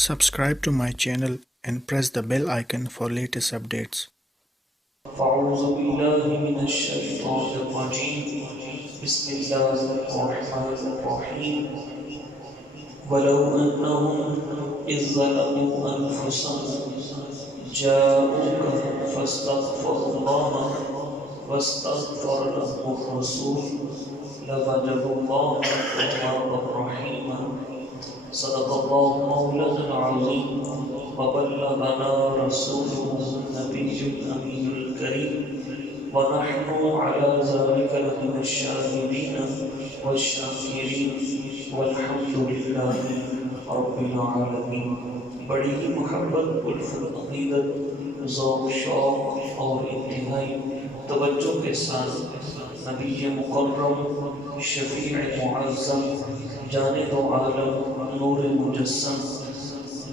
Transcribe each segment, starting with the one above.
Subscribe to my channel and press the bell icon for latest updates. فأعوذ بالله من الشيطان الرجيم بسم الله الرحمن الرحيم ولو أنهم إذ ظلموا أنفسهم جاءوك فاستغفروا الله واستغفر لهم الرسول لوجدوا الله توابا رحيما صدق الله مولانا العظيم وبلغنا رسوله النبي الأمين الكريم ونحن على ذلك لمن الشاهدين والشاكرين والحمد لله رب العالمين. بڑی ہی محبت الفت عقیدت ذوق شوق اور انتہائی توجہ کے ساتھ نبی مکرم شفیع معظم جانب و عالم نور مجسم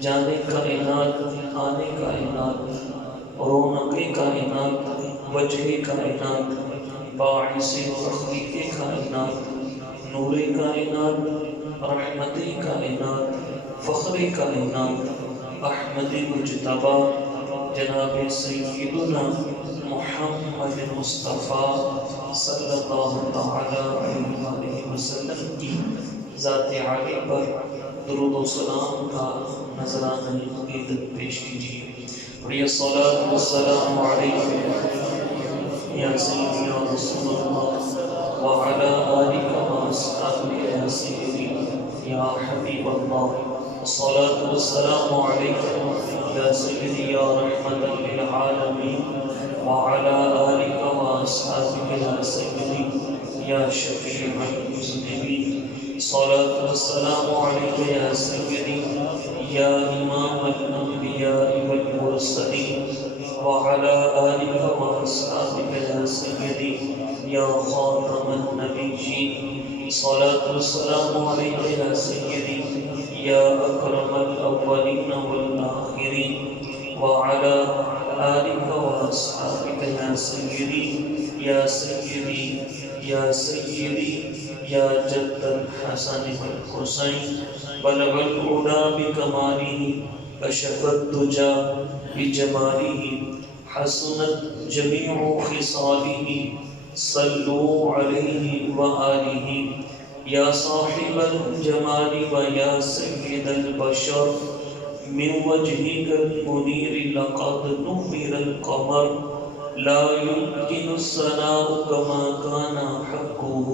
جانے کائنات آنے کائنات رونق کائنات وجہ کائنات باعث تخلیق کائنات نور کائنات رحمت کائنات فخر کائنات احمد مجتبی جناب سیدنا محمد مصطفیٰ صلی اللہ تعالی علیہ وسلم کی ذات عالی پر درود و سلام کا نذرانہ عقیدت پیش کیجیے. اور یہ الصلاۃ والسلام علیک یا سیدی یا رسول اللہ وعلی آلک و اصحابک یا سیدی یا حبیب اللہ. الصلاۃ والسلام علیک یا سیدی یا رحمت للعالمین وعلی آلک و اصحابک یا سیدی یا شفیع المذنبین. الصلاة والسلام عليك يا سيدي يا إمام الأنبياء والمرسلين وعلى آلك وأصحابك يا سيدي يا خاتم النبيين. الصلاة والسلام عليك يا سيدي يا أكرم الأولين والآخرين وعلى آلك وأصحابك يا سيدي يا سيدي يا سيدي یا جد الحسن والحسین بلغ العلا بکمالہ کشف الدجا بجمالہ حسنت جمیع خصالہ صلوا علیہ وآلہ. یا صاحب الجمال و یا سید البشر من وجهك المنیر لقد نور القمر لا يمكن الثناء كما كان حقه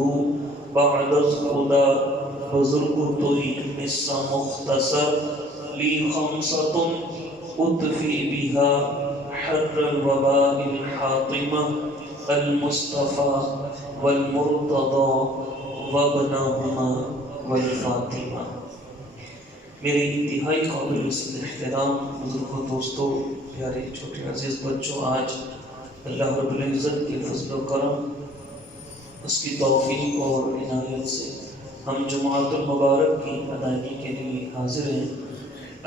بعد الخدا. بزرگ توئی قصہ مختصر لی خمسۃ اطفی بها حر الوباء الحاطمہ المصطفى والمرتضى وابنہما والفاطمہ. میرے انتہائی قابل احترام بزرگوں دوستوں پیارے چھوٹے عزیز بچوں، آج اللہ رب العزت کے فضل و کرم اس کی توفیق اور عنایت سے ہم جمعۃ المبارک کی ادائیگی کے لیے حاضر ہیں.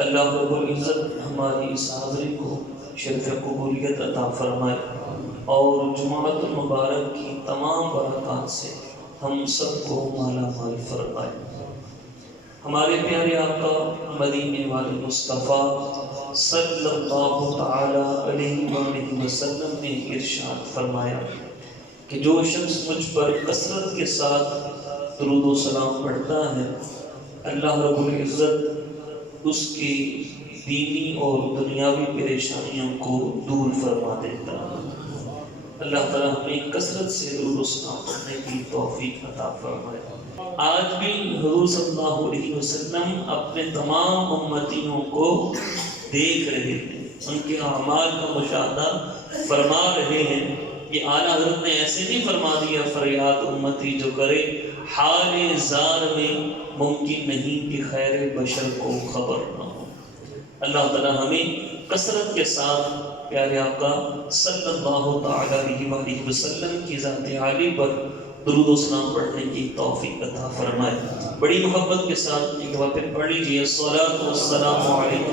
اللہ رب العزت ہماری اس حاضری کو شرف قبولیت عطا فرمائے اور جمعۃ المبارک کی تمام برکات سے ہم سب کو مالا مال فرمائے. ہمارے پیارے آقا مدینے والے مصطفیٰ صلی اللہ تعالی علیہ وآلہ وسلم نے ارشاد فرمایا کہ جو شخص مجھ پر کثرت کے ساتھ درود و سلام پڑھتا ہے اللہ رب العزت اس کی دینی اور دنیاوی پریشانیوں کو دور فرما دیتا ہے. اللہ تعالیٰ ہمیں کثرت سے درود و سلام پڑھنے کی توفیق عطا فرمائے. آج بھی حضور صلی اللہ علیہ وسلم اپنے تمام امتیوں کو دیکھ رہے ہیں، ان کے اعمال کا مشاہدہ فرما رہے ہیں. یہ اعلیٰ حضرت نے ایسے نہیں فرما دیا فریاد امتی جو کرے حال زار میں ممکن نہیں کہ خیر بشر کو خبر نہ ہو. اللہ تعالیٰ ہمیں کثرت کے ساتھ پیارے آقا صلی اللہ تعالی علیہ وآلہ وسلم کی ذات عالی پر درود و سلام پڑھنے کی توفیق عطا فرمائے. بڑی محبت کے ساتھ ایک دفعہ پھر پڑھ لیجیے الصلاۃ والسلام علیک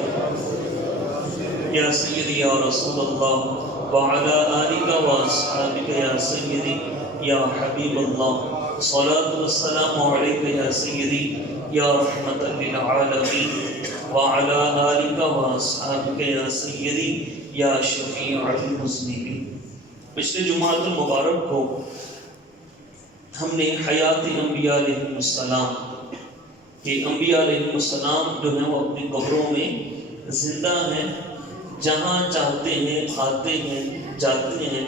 یا سیدی یا رسول اللہ وعلی آلک و اصحابک یا سیدی یا حبیب اللہ. الصلاۃ والسلام علیک یا سیدی یا رحمت للعالمین. وعلى آلك وأصحابك یا سیدی یا شفیع المذنبین۔ پچھلے جمعۃ المبارک کو ہم نے حیات انبیاء علیہ السلام کہ انبیاء علیہ السلام جو ہیں وہ اپنی قبروں میں زندہ ہیں، جہاں چاہتے ہیں آتے ہیں جاتے ہیں،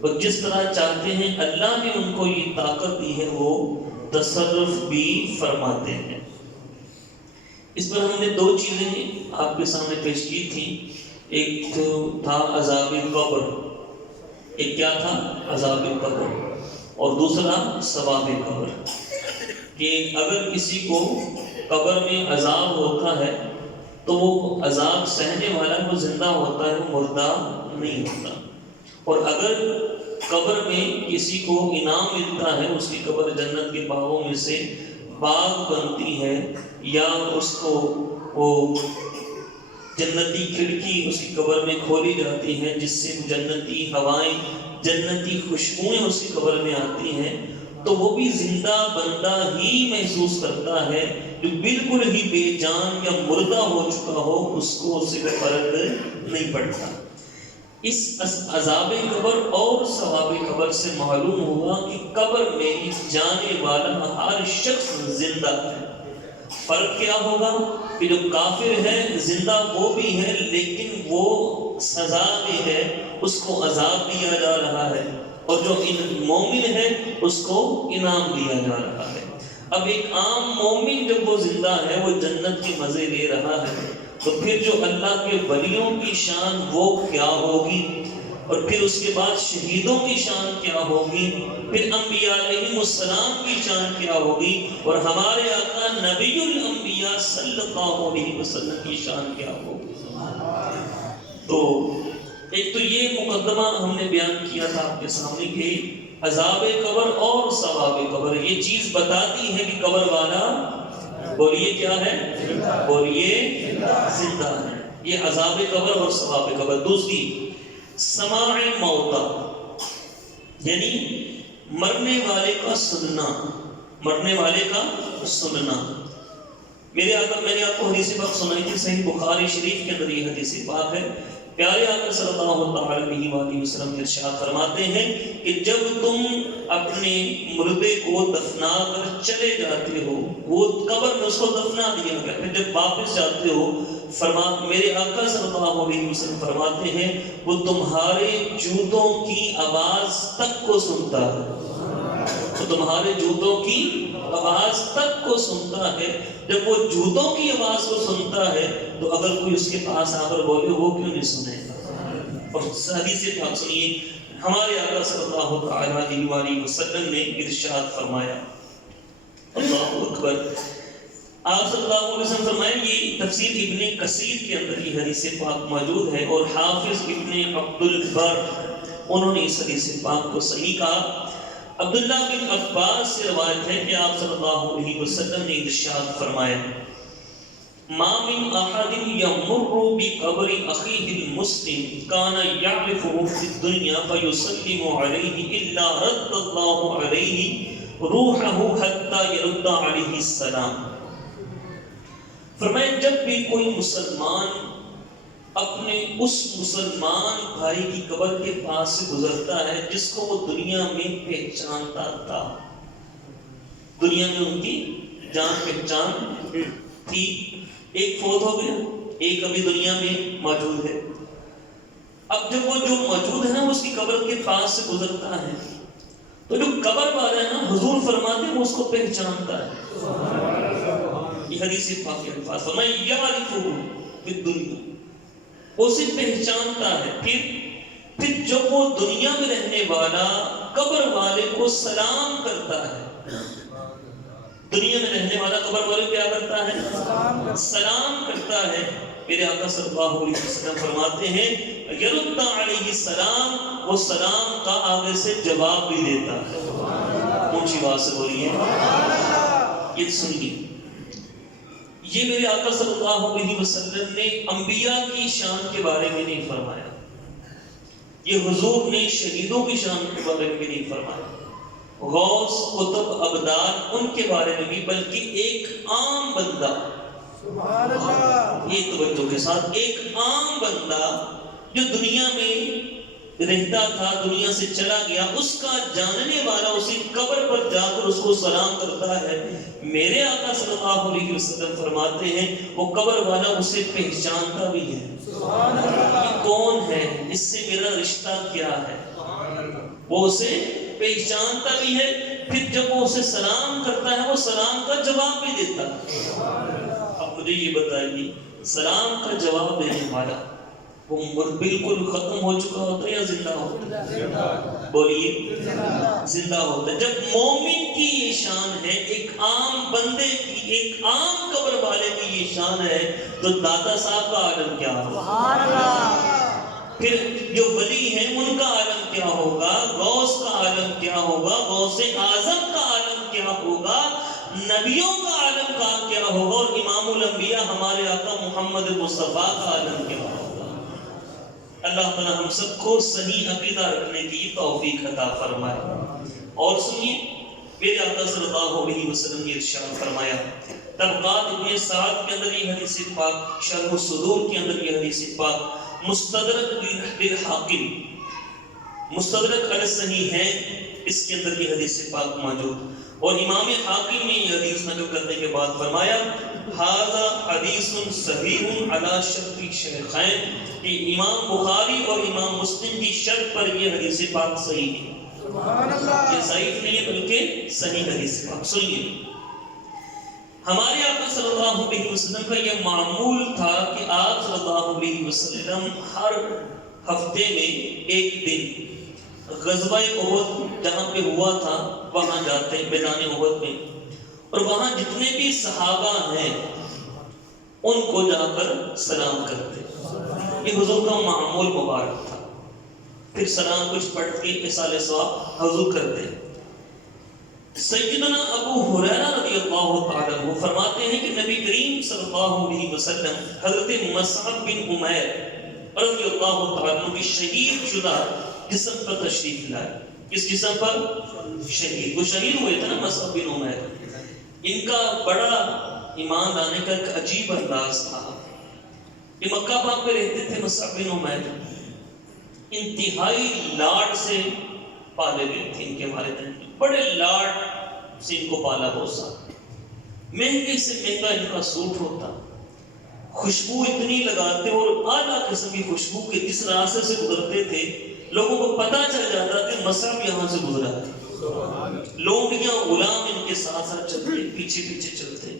اور جس طرح چاہتے ہیں اللہ نے ان کو یہ طاقت دی ہے وہ تصرف بھی فرماتے ہیں۔ اس پر ہم نے دو چیزیں آپ کے سامنے پیش کی تھیں، ایک تھا عذاب قبر، ایک کیا تھا عذاب قبر، اور دوسرا ثواب قبر، کہ اگر کسی کو قبر میں عذاب ہوتا ہے تو وہ عذاب سہنے والا وہ زندہ ہوتا ہے، وہ مردہ نہیں ہوتا، اور اگر قبر میں کسی کو انعام ملتا ہے، اس کی قبر جنت کے باغوں میں سے باغ بنتی ہے، یا اس کو وہ جنتی کھڑکی اس کی قبر میں کھولی جاتی ہے جس سے جنتی ہوائیں جنتی خوشبوئیں اس کی قبر میں آتی ہیں، تو وہ بھی زندہ بندہ ہی محسوس کرتا ہے، جو بالکل ہی بے جان یا مردہ ہو چکا ہو اس کو اس سے کوئی فرق نہیں پڑتا۔ اس عذاب قبر اور ثواب قبر سے معلوم ہوا کہ قبر میں جانے والا ہر شخص زندہ ہے۔ فرق کیا ہوگا کہ جو کافر ہے زندہ وہ بھی ہے، لیکن وہ سزا بھی ہے، اس کو عذاب دیا جا رہا ہے، اور جو مومن ہے اس کو انعام دیا جا رہا ہے۔ اب ایک عام مومن جب وہ زندہ ہے، وہ جنت کے مزے لے رہا ہے، تو پھر جو اللہ کے ولیوں کی شان وہ کیا ہوگی، اور پھر اس کے بعد شہیدوں کی شان کیا ہوگی، پھر انبیاء علیہ السلام کی شان کیا ہوگی، اور ہمارے آقا نبی الانبیاء صلی اللہ علیہ وسلم کی شان کیا ہوگی۔ تو ایک تو یہ مقدمہ ہم نے بیان کیا تھا آپ کے سامنے کہ عذاب قبر اور ثواب قبر یہ چیز بتاتی ہے کہ قبر والا بولیے کیا ہے، بولیے زندہ ہے، یہ عذاب قبر اور ثواب قبر۔ دوسری سماع موتا، یعنی مرنے والے کا سننا، مرنے والے کا سننا۔ میں نے آپ کو حدیث پاک سنائی تھی، صحیح بخاری شریف کے اندر یہ حدیث پاک ہے۔ پیارے آقا صلی اللہ علیہ وآلہ وسلم ارشاد فرماتے ہیں کہ جب تم اپنے مردے کو دفنا کر چلے جاتے ہو، وہ قبر میں اس کو دفنا دیا گیا، پھر جب واپس جاتے ہو میرے آقا صلی اللہ علیہ وسلم فرماتے ہیں وہ تمہارے جوتوں کی آواز تک کو سنتا ہے، وہ تمہارے جوتوں کی آواز تک کو سنتا ہے۔ جب وہ جوتوں کی آواز کو سنتا ہے تو اگر کوئی اس کے پاس آ کر بولے وہ کیوں نہیں سنے گا؟ اور حدیث پاک سنیے، ہمارے آقا صلی اللہ علیہ وسلم نے ارشاد فرمایا، اللہ اکبر، آپ صلی اللہ علیہ وسلم فرمایا، یہ تفسیر ابن کثیر کے اندر یہ حدیث پاک موجود ہے، اور حافظ ابن عبد البر انہوں نے اس حدیث پاک کو صحیح کہا۔ عبداللہ بن عباس سے روایت ہے کہ آپ صلی اللہ علیہ وسلم نے ارشاد فرمایا، ما من احد یمر بقبر اخیہ المسلم کان یعرفہ فی الدنیا فیسلم علیہ الا رد اللہ علیہ روحہ حتی یرد علیہ السلام۔ فرمایا جب بھی کوئی مسلمان اپنے اس مسلمان بھائی کی قبر کے پاس سے گزرتا ہے جس کو وہ دنیا میں پہچانتا تھا، دنیا میں ان کی جان پہچان تھی، ایک فوت ہو گیا، ایک ابھی دنیا میں موجود ہے، اب جب وہ جو موجود ہے نا اس کی قبر کے پاس سے گزرتا ہے تو جو قبر والا ہے نا حضور فرماتے ہیں وہ اس کو پہچانتا ہے۔ یہ حدیث پاک کے الفاظ میں یعرفہ فی الدنیا، اسے پہچانتا ہے، پھر جب وہ دنیا میں رہنے والا قبر والے کو سلام کرتا ہے، دنیا میں رہنے والا قبر والے کیا کرتا ہے، سلام کرتا ہے، میرے آقا صلی اللہ علیہ وسلم فرماتے ہیں یرد علیہ السلام، وہ سلام کا آگے سے جواب بھی دیتا ہے۔ اونچی بات سے بولیے، یہ سنیے، یہ میرے آقا صلی اللہ علیہ وسلم نے انبیاء کی شان کے بارے میں نہیں فرمایا، یہ حضور نے شہیدوں کی شان کے بارے میں بھی نہیں فرمایا، غوث قطب ابدال ان کے بارے میں بھی، بلکہ ایک عام بندہ یہ توجہ کے ساتھ، ایک عام بندہ جو دنیا میں رہتا تھا، دنیا سے چلا گیا، اس کا جاننے والا اسی قبر پر جا کر اس کو سلام کرتا ہے. میرے آقا صلی اللہ علیہ وسلم فرماتے ہیں وہ قبر والا اسے پہچانتا بھی ہے. یہ کون ہے، اس سے میرا رشتہ کیا ہے، وہ اسے پہچانتا بھی ہے. پھر جب وہ اسے سلام کرتا ہے وہ سلام کا جواب بھی دیتا ہے. اب مجھے یہ بتائیے، سلام کا جواب دینے والا وہ بالکل ختم ہو چکا ہوتا ہے یا زندہ ہوتا ہے؟ بولیے، زندہ ہوتا ہے. جب مومن کی یہ شان ہے، ایک عام بندے کی، ایک عام قبر والے کی یہ شان ہے، تو داتا صاحب کا عالم کیا ہوگا؟ پھر جو ولی ہیں ان کا عالم کیا ہوگا؟ غوث کا عالم کیا ہوگا؟ غوث اعظم کا عالم کیا ہوگا؟ نبیوں کا عالم کیا ہوگا؟ اور امام الانبیاء ہمارے آقا محمد مصطفیٰ کا عالم کیا ہوگا؟ اللہ تعالیٰ ہم سب کو صحیح عقیدہ رکھنے کی توفیق عطا فرمائے. اور سنیے، میرے آقا صلی اللہ علیہ وسلم نے ارشاد فرمایا، طبقات ابن سعد کے اندر یہ حدیث پاک، شرح الصدور کے اندر یہ حدیث پاک، مستدرک للحاکم، مستدرک علی الصحیحین، اس کے اندر یہ حدیث پاک موجود. اور امام حاکم نے یہ حدیث نقل کرنے کے بعد فرمایا، ھذا حدیث صحیح علی شرط الشیخین، کہ امام بخاری اور امام مسلم کی شرط پر یہ حدیث پاک صحیح ہے. یہ ضعیف نہیں ہے بلکہ صحیح حدیث پاک. سنیے، ہمارے آقا صلی اللہ علیہ وسلم کا یہ معمول تھا کہ آپ صلی اللہ علیہ وسلم ہر ہفتے میں ایک دن غزوہ احد جہاں پہ ہوا تھا وہاں جاتے، میدان احد میں، اور وہاں جتنے بھی صحابہ ہیں ان کو جا کر سلام کرتے. یہ حضور کا معمول مبارک تھا. پھر سلام کچھ پڑھ کے اصالہ ثواب حضور کرتے. سیدنا ابو ہریرہ رضی اللہ تعالیٰ عنہ فرماتے ہیں کہ نبی کریم صلی اللہ علیہ وسلم حضرت مصعب بن عمیر رضی اللہ تعالیٰ عنہ کی شہید شدہ جسم پر تشریف لائے. کس جسم پر؟ شہید. وہ شہید ہوئے تھے نا مصعب بن عمیر. ان کا بڑا ایمان لانے کا ایک عجیب انداز تھا. یہ مکہ پاک میں رہتے تھے مصعب بن عمیر. انتہائی لاڈ سے پالے گئے تھے ان کے والدین، بڑے لاڈ سے ان کو پالا پوسا. مہنگے سے مہنگا ان کا سوٹ ہوتا، خوشبو اتنی لگاتے اور اعلیٰ قسم کی خوشبو کے جس راستے سے گزرتے تھے لوگوں کو پتہ چل جاتا کہ مصعب یہاں سے گزرا ہے. لونڈیاں غلام ان کے ساتھ ساتھ چلتے، پیچھے پیچھے چلتے،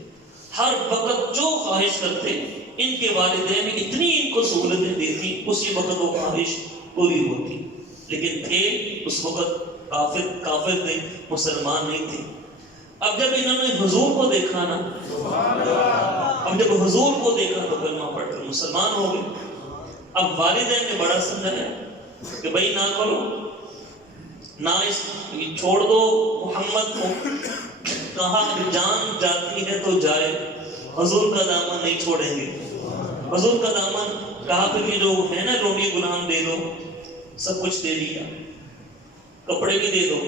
ہر وقت جو خواہش کرتے ان کے والدین نے اتنی ان کو سہولتیں دیتی، اسی وقت وہ خواہش پوری ہوتی. لیکن تھے اس وقت کافر تھے، مسلمان نہیں تھے. اب جب انہوں نے حضور کو دیکھا نا، اب جب حضور کو دیکھا تو کلمہ پڑھ کر مسلمان ہو گئے. اب والدین نے بڑا سمجھایا کہ بھائی نہ کرو، نہ اس چھوڑ دو محمد کو. کہا کہ جان جاتی ہے تو جائے، حضور کا دامن نہیں چھوڑیں گے. حضور کا دامن کہا پھر یہ جو ہے نا لونڈی غلام دے دو، سب کچھ دے دیا، کپڑے بھی دے دو،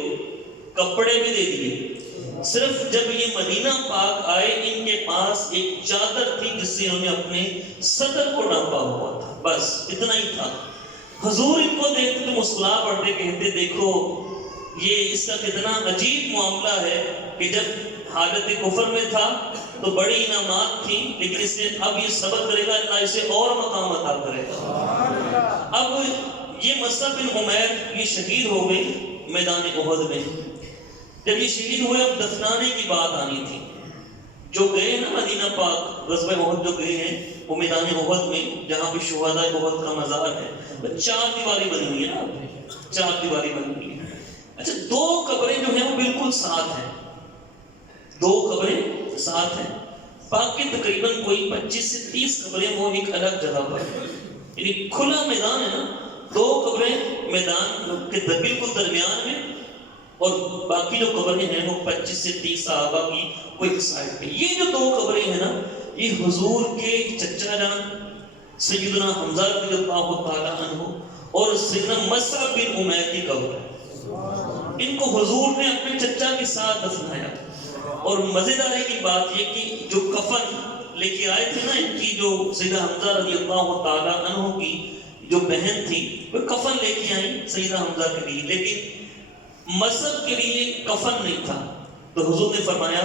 کپڑے بھی دے دیے. صرف جب یہ مدینہ پاک آئے ان کے پاس ایک چادر تھی جس سے انہوں نے اپنے صدر کو ڈھانپا ہوا تھا، بس اتنا ہی تھا. حضور ان کو دیکھتے تو مسکرا پڑتے، کہتے دیکھو یہ اس کا کتنا عجیب معاملہ ہے کہ جب حالت کفر میں تھا تو بڑی انعامات تھی، لیکن اس نے اب یہ صبر کرے گا اللہ اسے اور مقام عطا کرے گا. اب یہ مصعب بن عمیر یہ شہید ہو گئے میدان احد میں. جب یہ شہید ہوئے اب دفنانے کی بات آنی تھی. جو گئے نا مدینہ پاک غزوہ احد جو گئے ہیں وہ میدان احد میں جہاں پہ شہداء احد کا مزار ہے، 4 دیواری بنی ہوئی ہے نا، 4 دیواری بنی ہوئی ہے. اچھا 2 قبریں جو ہیں وہ بالکل ساتھ ہیں، 2 قبریں ساتھ ہیں. باقی تقریباً کوئی 25 سے 30 قبریں وہ ایک الگ جگہ پر ہیں. یعنی کھلا میدان ہے نا، 2 قبریں میدان کے بالکل درمیان میں اور باقی جو قبریں ہیں وہ 25 سے 30 صحابہ کی وہ ایک سائڈ پہ. یہ جو 2 قبریں ہیں نا یہ حضور کے چچا جان سیدنا حمزہ رضی اللہ تعالیٰ عنہ اور سیدنا مصعب بن عمیر کی قبر ہے. ان کو حضور نے اپنے چچا کے ساتھ دفنایا. اور مزیداری کی بات یہ کہ جو کفن لے کے آئے تھے نا ان کی جو سیدہ حمزہ رضی اللہ تعالیٰ عنہ کی جو بہن تھی، وہ کفن لے کے آئیں سیدہ حمزہ کے لیے، لیکن مصعب کے لیے کفن نہیں تھا۔ تو حضور نے فرمایا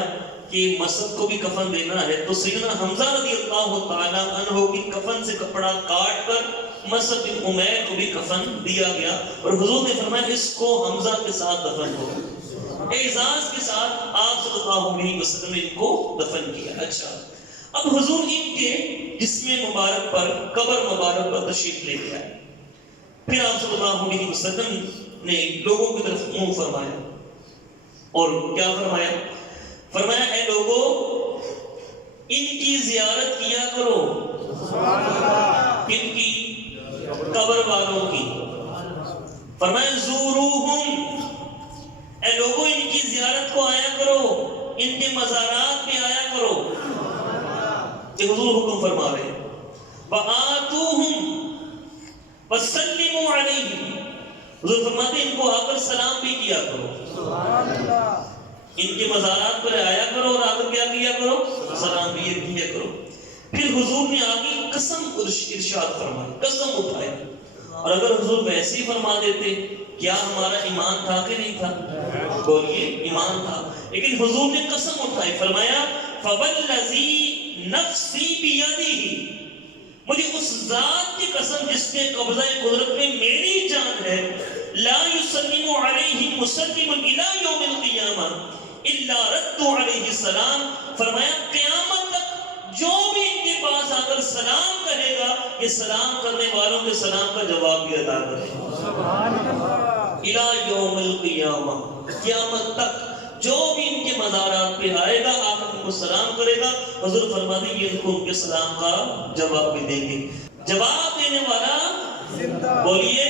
کہ مصعب کو بھی کفن دینا ہے، تو سیدنا حمزہ رضی اللہ تعالیٰ عنہ کی کفن سے کپڑا کاٹ کر مصعب بن عمیر کو بھی کفن دیا گیا، اور حضور نے فرمایا اس کو حمزہ کے ساتھ دفن ہو، اعزاز کے ساتھ آپ صلی اللہ علیہ وسلم نے ان کو دفن کیا۔ اچھا، اب حضور ان کے جسم مبارک پر، قبر مبارک پر تشریف لے کے آئے، پھر آپ صلی اللہ علیہ وسلم نے لوگوں کی طرف منہ فرمایا، اور کیا فرمایا؟ فرمایا اے لوگوں، ان کی زیارت کیا کرو، ان کی قبر والوں کی۔ فرمایا زوروہم، اے لوگوں ان کی زیارت کو آیا کرو، ان کے مزارات پہ آیا کرو، یہ حضور حکم فرما رہے ہیں۔ وآتوہم وسلموا علیہم، حضور فرماتے ہیں ان کو آ کر سلام بھی کیا کرو، ان کے مزارات پر آیا کرو اور آ کر کیا کیا کرو؟ سلام بھی کیا کرو۔ پھر حضور نے آگے قسم ارشاد فرمائی، قسم اٹھائی، اور اگر حضور ویسے ہی فرما دیتے کیا ہمارا ایمان تھا کہ نہیں تھا؟ بولیے ایمان تھا، لیکن حضور نے قسم اٹھائی، فرمایا فوالذی نفسی بیدہ، مجھے اس ذات کی قسم جس کے قبضہ قدرت میں میری جان ہے، لا یسلم علیہ مسلم الی یوم القیامہ الا رد علیہ السلام، فرمایا قیامت تک جو بھی ان کے پاس آ کر سلام کہے گا، یہ سلام کرنے والوں کے سلام کا جواب بھی ادا کرے گا، الی یوم القیامہ، قیامت تک جو بھی ان کے مزارات پہ آئے گا، آ کر ان کو سلام کرے گا، حضور فرماتے ہیں یہ ان کو ان کے سلام کا جواب بھی دیں گے۔ جواب دینے والا بولیے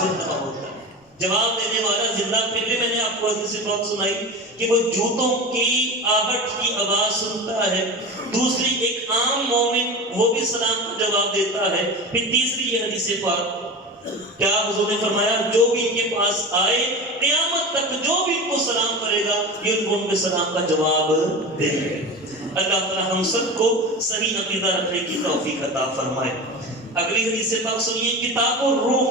زندہ ہوتا ہے، جواب دینے والا زندہ۔ پہلے میں نے آپ کو حدیث پاک سنائی کہ وہ جوتوں کی آہٹ کی آواز سنتا ہے، دوسری ایک عام مومن وہ بھی سلام کا جواب دیتا ہے، پھر تیسری یہ حدیث پاک کیا حضور نے فرمایا جو بھی ان کے پاس آئے قیامت تک جو بھی ان کو سلام کرے گا، یہ ان کو ان کے سلام کا جواب دے گا۔ اللہ تعالی ہم سب کو صحیح عقیدہ رکھنے کی توفیق عطا فرمائے۔ اگلی حدیث پاک سنیے، کتاب الروح،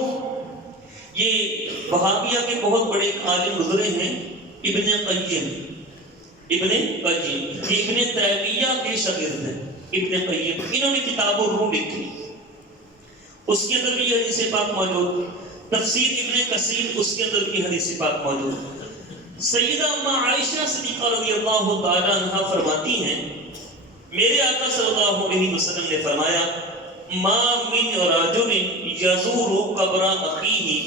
یہ وہابیہ کے بہت بڑے عالم گزرے ہیں، ابن قیم، ابن قیم یہ ابن تیمیہ کے شاگرد ہیں، ابن قیم، انہوں نے کتاب الروح لکھی، اس کے اندر بھی یہ حدیث پاک موجود، تفسیر ابن کثیر اس کے اندر بھی حدیث پاک موجود۔ سیدہ اماں عائشہ صدیقہ رضی اللہ تعالی عنہ فرماتی ہیں، میرے آقا صلی اللہ علیہ وسلم نے فرمایا ما من رجل یزور قبر اخیہ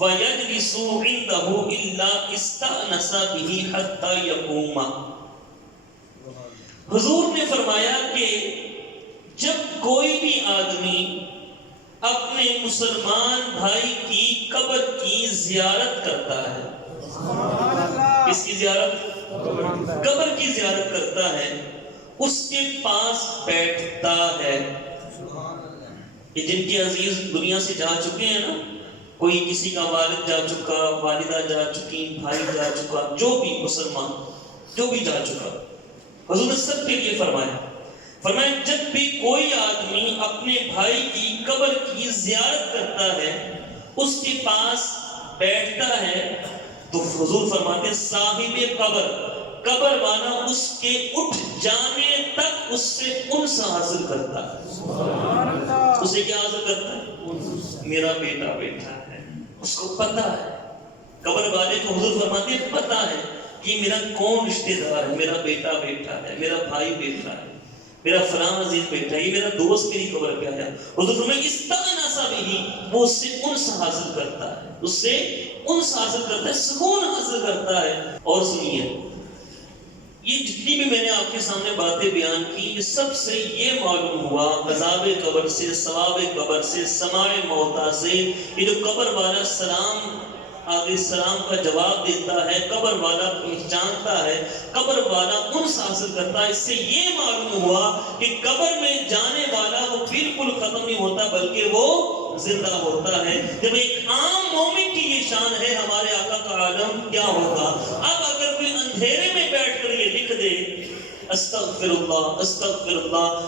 ویجلس عنده الا استأنس به حتى يقوم۔ حضور نے فرمایا کہ جب کوئی بھی آدمی اپنے مسلمان بھائی کی قبر کی زیارت کرتا ہے، کس کی زیارت؟ قبر کی زیارت کرتا ہے، اس کے پاس بیٹھتا ہے۔ یہ جن کے عزیز دنیا سے جا چکے ہیں نا، کوئی کسی کا والد جا چکا، والدہ جا چکی، بھائی جا چکا، جو بھی مسلمان جو بھی جا چکا، حضور نے سب کے لیے فرمایا جب بھی کوئی آدمی اپنے بھائی کی قبر کی زیارت کرتا ہے، اس کے پاس بیٹھتا ہے، تو حضور فرماتے ہیں صاحب قبر والا اس کے اٹھ جانے تک اس سے انس حاصل کرتا ہے۔ اسے کیا حاصل کرتا ہے؟ میرا بیٹا بیٹھا ہے، اس کو پتا ہے، قبر والے کو حضور فرماتے ہیں پتا ہے کہ میرا کون رشتہ دار ہے، میرا بیٹا بیٹھا ہے، میرا بھائی بیٹھا ہے، میرا فلاں عزیز بیٹھا ہے، یہ میرا دوست میری قبر پہ آیا۔ حضور فرماتے ہیں استأنس بہ، وہ اس سے انس حاصل کرتا ہے، اس سے انس حاصل کرتا ہے، سکون حاصل کرتا ہے۔ اور سنیے، یہ جتنی بھی میں نے آپ کے سامنے باتیں بیان کی، یہ سب سے یہ معلوم ہوا عذاب قبر سے، ثواب قبر سے، سماع موتیٰ سے، یہ جو قبر والا سلام آگے سلام کا جواب دیتا ہے، قبر والا پہچانتا ہے، قبر والا انس حاصل کرتا ہے، اس سے یہ معلوم ہوا کہ قبر میں جانے والا وہ بالکل ختم نہیں ہوتا بلکہ وہ زندہ ہوتا ہے۔ جب ایک عام مومن کی یہ شان ہے، ہمارے آقا کا عالم کیا ہوگا؟ اب اگر کوئی اندھیرے میں بیٹھ کر یہ لکھ دے استغفر اللہ.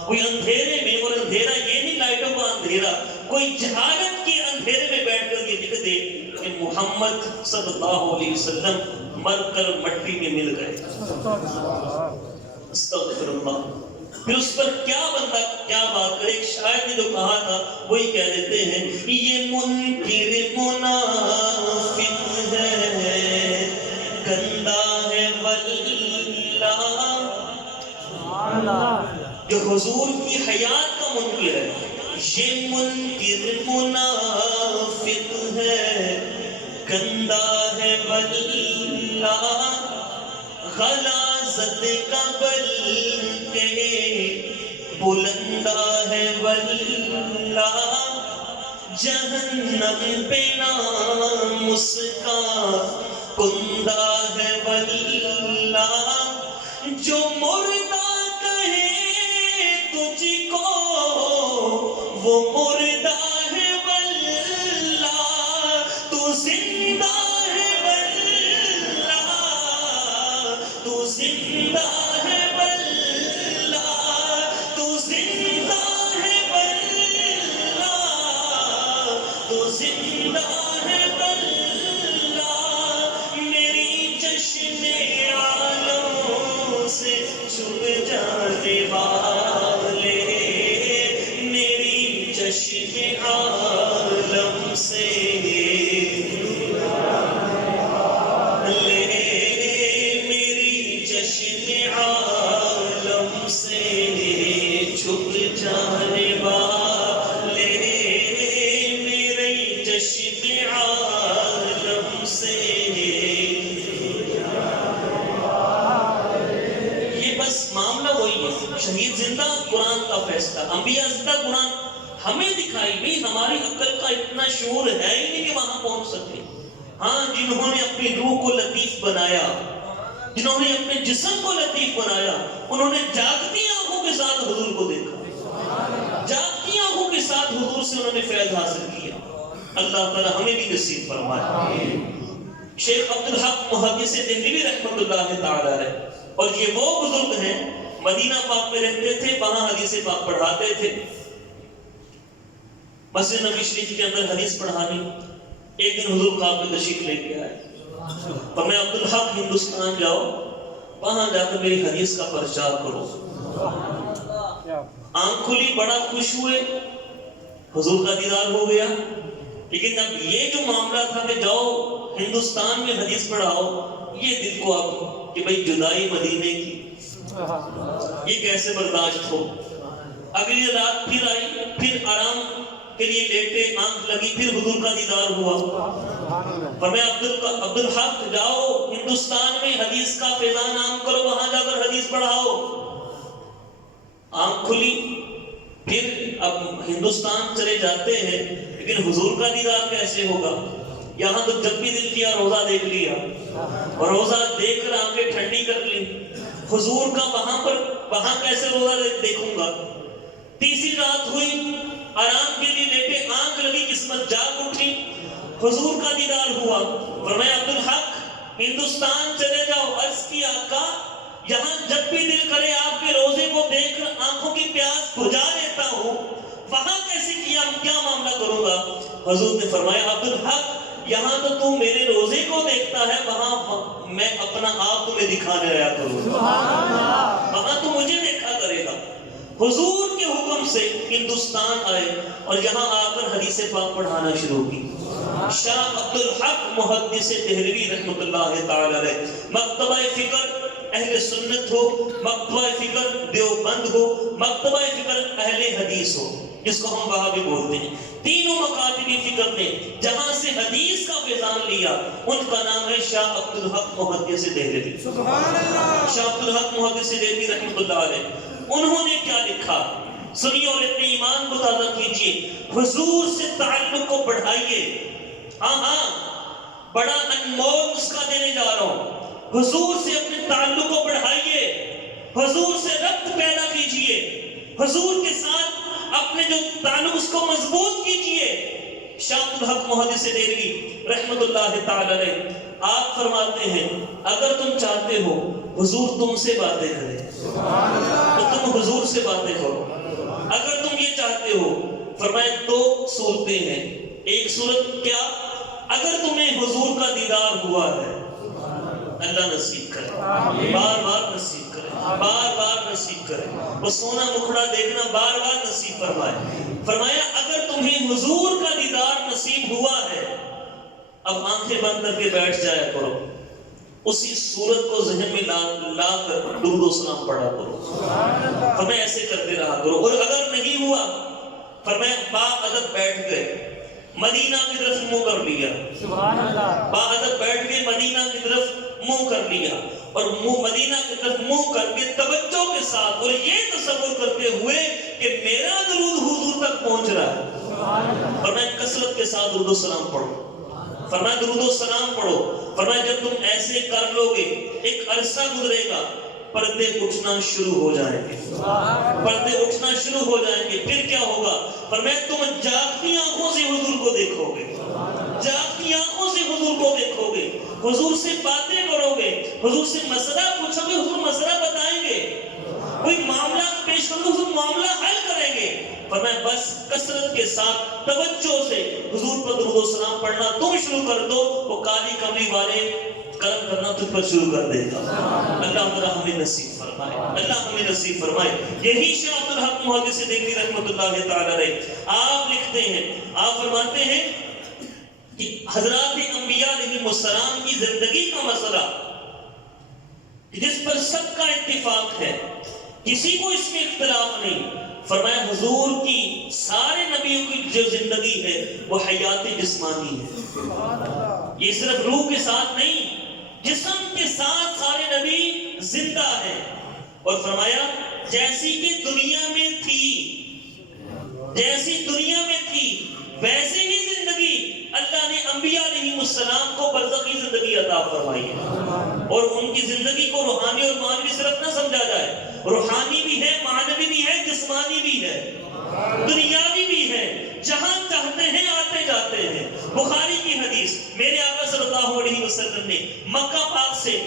کوئی اندھیرے میں، اور اندھیرا یہ نہیں لائٹوں کا اندھیرا، کوئی جہالت کے اندھیرے میں بیٹھ کر یہ لکھ دے کہ محمد صلی اللہ علیہ وسلم مر کر مٹی میں مل گئے. استغفر اللہ. پھر اس پر کیا بندہ کیا بات کرے. ایک شاعر نے جو کہا تھا وہی کہہ دیتے ہیں، یہ منکر منافق ہے، گندا ہے واللہ. جو حضور کی حیات کا منکر ہے، یہ منکر منافق ہے، گندا ہے واللہ. غلاظت کا بلکہ بلندہ ہے واللہ. جہنم پہ نام اس کا کندہ ہے واللہ. جو مردہ کہے تجھ کو وہ مردہ ہے واللہ. تو زندہ ہے واللہ، تو زندہ ہے واللہ، تو زندہ ہے واللہ، تو زندہ ہے واللہ. میری چشم عالم سے چھپ جانے والے، میری چشم عالم سے چھپ جانے والے، میرے چشم عالم سے. یہ بس معاملہ وہی ہے. شہید زندہ، قرآن کا فیصلہ. انبیاء زندہ، قرآن ہمیں دکھائی. بھی ہماری عقل کا اتنا شعور ہے ہی نہیں کہ وہاں پہنچ سکے. ہاں، جنہوں نے اپنی روح کو لطیف بنایا، جنہوں نے اپنے جسم کو لطیف بنایا، انہوں نے جاگتی آنکھوں کے ساتھ حضور کو دیکھا، جاگتی آنکھوں کے ساتھ حضور سے انہوں نے فیض حاصل کیا. اللہ تعالی ہمیں بھی نصیب فرمائے. شیخ عبدالحق محدث دہلوی رحمۃ اللہ تعالی علیہ، اور یہ وہ بزرگ ہیں مدینہ پاک میں رہتے تھے، وہاں حدیث پاک پڑھاتے تھے. مسجد نبوی شریف کے اندر حدیث پڑھانی. ایک دن حضور خواب میں تشریف لے کے آئے اور میں عبدالحق ہندوستان جاؤ، وہاں جا کر میری حدیث کا پرچار کرو. آنکھ کھلی، بڑا خوش ہوئے، حضور کا دیدار ہو گیا. لیکن اب یہ جو معاملہ تھا کہ جاؤ ہندوستان میں حدیث پڑھاؤ، یہ دل کو اب کہ بھئی جدائی مدینے کی یہ کیسے برداشت ہو. اگلی رات پھر آئی، پھر آرام کے لیے لیٹے، آنکھ لگی، پھر حضور کا دیدار ہوا. فرمایا عبدالحق جاؤ ہندوستان میں حدیث کا فیضان عام کرو، وہاں جا کر حدیث پڑھاؤ. آنکھ کھلی، پھر اب ہندوستان چلے جاتے ہیں، لیکن حضور کا دیدار کیسے ہوگا. یہاں تو جب بھی دل کیا روزہ دیکھ لیا، اور روزہ دیکھ کر آنکھیں ٹھنڈی کر لی. حضور کا وہاں کیسے روزہ دیکھوں گا. تیسری رات ہوئی، آرام کے لیے لیٹے، آنکھ لگی، قسمت جاگ اٹھی، حضور کا دیدار ہوا. فرمایا عبدالحق ہندوستان چلے جاؤ. عرض کی آقا یہاں جب بھی دل کرے آپ کے روزے کو دیکھ کر آنکھوں کی پیاس بجھا لیتا ہوں، وہاں کیسے کیا معاملہ کروں گا. حضور نے فرمایا عبدالحق یہاں تو تم میرے روزے کو دیکھتا ہے، وہاں میں اپنا آپ تمہیں دکھانے آیا کروں گا، وہاں تو مجھے دیکھا کرے گا. حضور کے حکم سے ہندوستان آئے اور یہاں آ کر حدیث پاک پڑھانا شروع کی. شاہ عبدالحق محدث دہلوی رحمۃ اللہ تعالی علیہ، مکتبہ فکر اہل سنت ہو، مکتبہ فکر دیوبند ہو، مکتبہ فکر اہل حدیث ہو، جس کو ہم وہابی بولتے ہیں، تینوں مکاتبی فکر نے جہاں سے حدیث کا فیضان لیا ان کا نام ہے شاہ عبدالحق محدث دہلوی. سبحان اللہ. شاہ عبدالحق محدث دہلوی رحمۃ اللہ علیہ، انہوں نے کیا لکھا سنیے اور اپنے ایمان کو تازہ کیجیے. حضور سے تعلق کو بڑھائیے. ہاں بڑا انمول نسخہ دینے جا رہا ہوں. حضور سے اپنے تعلق کو بڑھائیے، حضور سے ربط پیدا کیجیے، حضور کے ساتھ اپنے جو تعلق اس کو مضبوط کیجیے. شاہ عبدالحق محدث دہلوی رحمۃ اللہ تعالی علیہ آپ فرماتے ہیں اگر تم چاہتے ہو حضور تم سے باتیں کرے، تو تم حضور سے باتیں کرو اگر تم یہ چاہتے ہو. فرمایا دو صورتیں ہیں. ایک صورت کیا؟ اگر تمہیں حضور کا دیدار ہوا ہے، اللہ نصیب کرے، بار بار نصیب کرے، بار بار نصیب کرے، وہ سونا مکھڑا دیکھنا بار بار نصیب فرمائے. فرمایا اگر تمہیں حضور کا دیدار نصیب ہوا ہے، اب آنکھیں بند کر کے بیٹھ جایا کرو، اسی صورت کو ذہن میں لا کر درود و سلام پڑھا کرو. فرمایا ایسے کرتے رہا کرو. اور اگر نہیں ہوا، فرمایا با ادب بیٹھ گئے، مدینہ کی طرف منہ کر لیا. با ادب بیٹھ گئے، مدینہ کی طرف منہ کر لیا، اور مدینہ کی طرف منہ کر کے توجہ کے ساتھ اور یہ تصور کرتے ہوئے کہ میرا درود حضور تک پہنچ رہا ہے. فرمایا کثرت کے ساتھ درود و سلام پڑھو. فرمایا درود و سلام پڑھو. فرمایا جب تم ایسے کر لو گے، ایک عرصہ گزرے گا، پردے اٹھنا شروع ہو جائیں گے، پردے اٹھنا شروع ہو جائیں گے. پھر کیا ہوگا؟ فرمایا تم جاگتی آنکھوں سے حضور کو دیکھو گے، جاگتی آنکھوں سے حضور کو دیکھو گے، حضور سے باتیں کرو گے، حضور سے مسئلہ پوچھو گے، حضور مسئلہ بتائیں گے، کوئی معاملہ پیش کرو گے، حضور معاملہ حل کریں گے. فرمایا بس کثرت کے ساتھ توجہ سے حضور پر درود و سلام پڑھنا تم شروع کر دو، وہ کالی کملی والے کرم کرنا تجھ پر شروع کر دے گا. اللہ تعالیٰ ہمیں نصیب فرمائے، اللہ ہمیں نصیب فرمائے. یہی شیخ عبدالحق محدث دہلوی رحمۃ اللہ تعالی علیہ آپ لکھتے ہیں، آپ فرماتے ہیں کہ حضرات انبیاء علیہ السلام کی زندگی کا مسئلہ جس پر سب کا اتفاق ہے، کسی کو اس میں اختلاف نہیں. فرمایا حضور کی سارے نبیوں کی جو زندگی ہے وہ حیات جسمانی ہے. یہ صرف روح کے ساتھ نہیں، جسم کے ساتھ سارے نبی زندہ ہیں. اور فرمایا جیسی کہ دنیا میں تھی، جیسی دنیا میں تھی ویسے ہی زندگی اللہ نے انبیاء علیہ السلام کو برزخی زندگی عطا فرمائی ہے. اور ان کی زندگی کو روحانی اور معنوی صرف نہ سمجھا جائے، روحانی بھی ہے، معنوی بھی ہے، جسمانی بھی ہے، دنیاوی بھی ہے. جہاں چاہتے ہیں آتے جاتے ہیں. بخاری کی حدیث، میرے آقا صلی اللہ علیہ وسلم نے مکہ پاک سے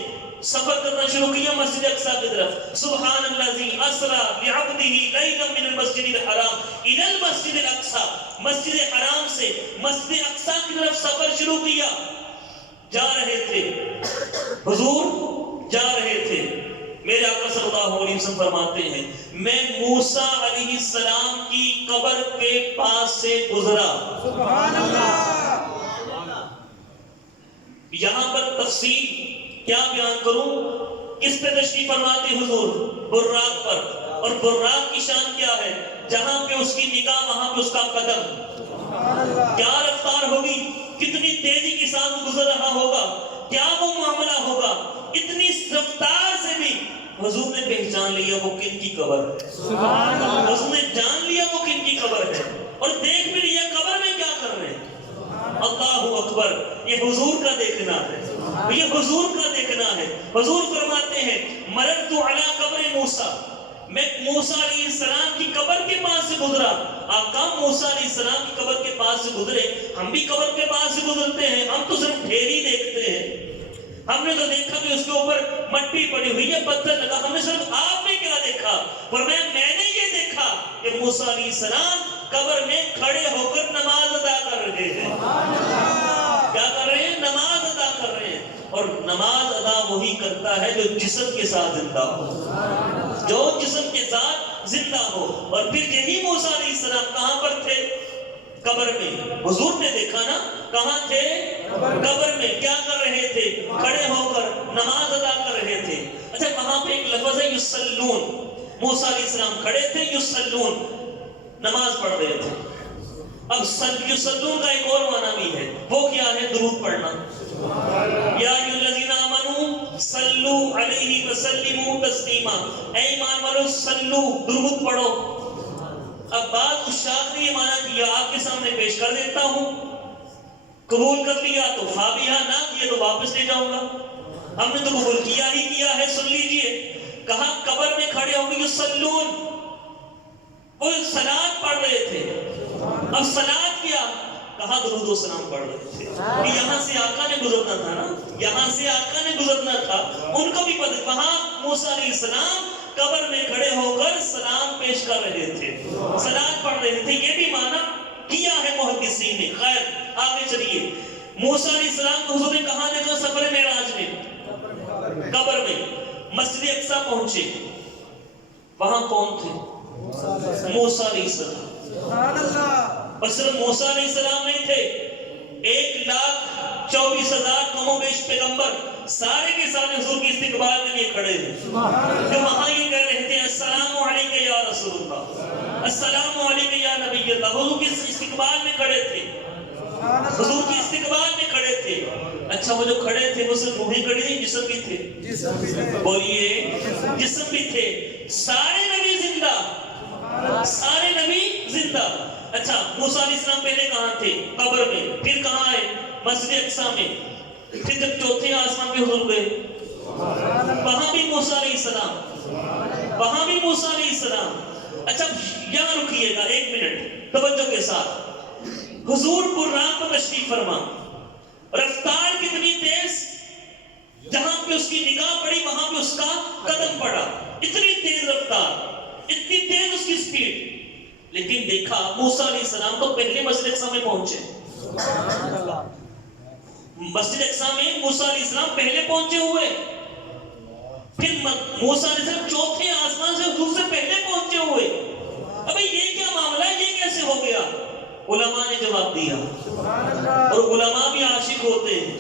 سفر کرنا شروع کیا مسجد اقصی کی طرف. سبحان الذی اسری بعبدہ لیلا من المسجد الحرام الی المسجد الاقصی. مسجد حرام سے مسجد اقصی کی طرف سفر شروع کیا. جا رہے تھے حضور، جا رہے تھے. میرے آقا صلی اللہ علیہ وسلم فرماتے ہیں میں موسیٰ علیہ السلام کی قبر کے پاس سے گزرا. سبحان اللہ. یہاں پر تفصیل کیا بیان کروں؟ کس پہ تشریف فرماتے حضور؟ براق پر. اور براق کی شان کیا ہے؟ جہاں پہ اس کی نگاہ وہاں پہ اس کا قدم. کیا رفتار ہوگی، کتنی تیزی کے ساتھ گزر رہا ہوگا، کیا وہ معاملہ ہوگا. اتنی رفتار سے بھی حضور نے پہچان لیا وہ کن کی قبر ہے. حضور نے جان لیا وہ کن کی قبر ہے، اور دیکھ بھی لیا قبر میں کیا کر رہے ہیں. اللہ اکبر. یہ حضور کا دیکھنا ہے، یہ حضور کا دیکھنا ہے. حضور فرماتے ہیں مررت علی قبر موسیٰ، میں موسیٰ علیہ السلام کی قبر کے پاس سے گزرا. آقا موسیٰ علیہ السلام کی قبر کے پاس سے گزرے، ہم بھی قبر کے پاس سے گزرتے ہیں، ہم تو صرف ڈھیری دیکھتے ہیں. ہم نے تو دیکھا کہ اس کے اوپر مٹی پڑی ہوئی ہے، پتھر لگا. ہم نے صرف آپ نے کیا دیکھا؟ فرمایا میں نے یہ دیکھا کہ موسیٰ علیہ السلام قبر میں کھڑے ہو کر نماز ادا کر رہے ہیں. کیا کر رہے ہیں؟ نماز ادا کر رہے ہیں. اور نماز ادا وہی کرتا ہے جو جسم کے ساتھ زندہ ہو، جو جسم کے ساتھ زندہ ہو. اور پھر یہی موسیٰ علیہ السلام کہاں پر تھے؟ قبر میں. حضور نے دیکھا نا کہاں تھے؟ قبر میں. کیا کر رہے تھے؟ کھڑے ہو کر نماز ادا کر رہے تھے. اچھا وہاں پہ ایک لفظ ہے یصلون. موسیٰ علیہ السلام کھڑے تھے، یصلون نماز پڑھ رہے تھے. اب یصلون کا ایک اور معنی بھی ہے، وہ کیا ہے؟ درود پڑھنا. یا ایھا الذین آمنوا صلوا علیہ وسلموا تسلیما. اے ایمان والو صلو، درود پڑھو. اب بعض اشاعت نے یہ معنی کیا، آپ کے سامنے پیش کر دیتا ہوں. قبول کر لیا تو فابیہا، نہ کیا تو واپس لے جاؤں گا. ہم نے تو قبول کیا ہی کیا ہے، سن لیجئے. کہا قبر میں کھڑے ہو گئے یصلون، وہ صلاۃ پڑھ رہے تھے. اب صلاۃ کیا؟ کہا درود و سلام پڑھ رہے تھے. یہاں سے آقا نے گزرنا تھا نا، یہاں سے آقا نے گزرنا تھا. ان کو بھی پتہ. وہاں موسیٰ علیہ السلام قبر میں کھڑے ہو کر سلام پیش کر رہے تھے، صلات پڑھ رہے تھے. یہ بھی معنی کیا ہے محدثین نے. خیر آگے چلیے. موسیٰ علیہ السلام کو حضور نے کہاں دیکھا؟ سفر معراج میں، قبر میں. مسجد اقصی پہنچے، وہاں کون تھے؟ موسیٰ علیہ السلام. اور صرف موسیٰ علیہ السلام نہیں تھے، 1,24,000 کم و بیش پیغمبر سارے کے سارے حضور کی استقبال کے لیے کھڑے ہیں. جو وہاں یہ کہہ رہے تھے السلام علیکہ یا رسول اللہ، السلام علیکہ یا نبی اللہ. حضور کی استقبال میں کھڑے تھے، حضور کی استقبال میں کھڑے تھے. اچھا وہ جو کھڑے تھے وہ صرف روحیں کھڑی تھی، جسم بھی تھے؟ بولیے جسم بھی تھے. سارے نبی زندہ، سارے نبی زندہ. اچھا موسیٰ علیہ السلام پہلے کہاں تھے؟ قبر میں. پھر کہاں آئے؟ مسجد اقصی میں. پھر جب چوتھے آسمان پہ حضور گئے، وہاں بھی موسیٰ علیہ السلام، وہاں بھی موسیٰ علیہ السلام. اچھا یہاں رکیے گا 1 منٹ توجہ کے ساتھ. حضور براق پر تشریف فرما، رفتار کتنی تیز، جہاں پہ اس کی نگاہ پڑی وہاں پہ اس کا قدم پڑا. اتنی تیز رفتار، اتنی تیز اس کی سپیڈ. لیکن دیکھا موسیٰ علیہ السلام تو پہلے مسجد اقصی میں پہنچے. مسجد اقصی میں موسیٰ علیہ السلام پہلے پہنچے ہوئے. پھر موسیٰ علیہ السلام چوتھے آسمان سے حضور سے پہلے پہنچے ہوئے. ابھی یہ کیا معاملہ ہے، یہ کیسے ہو گیا؟ علماء نے جواب دیا. اور علماء بھی عاشق ہوتے ہیں،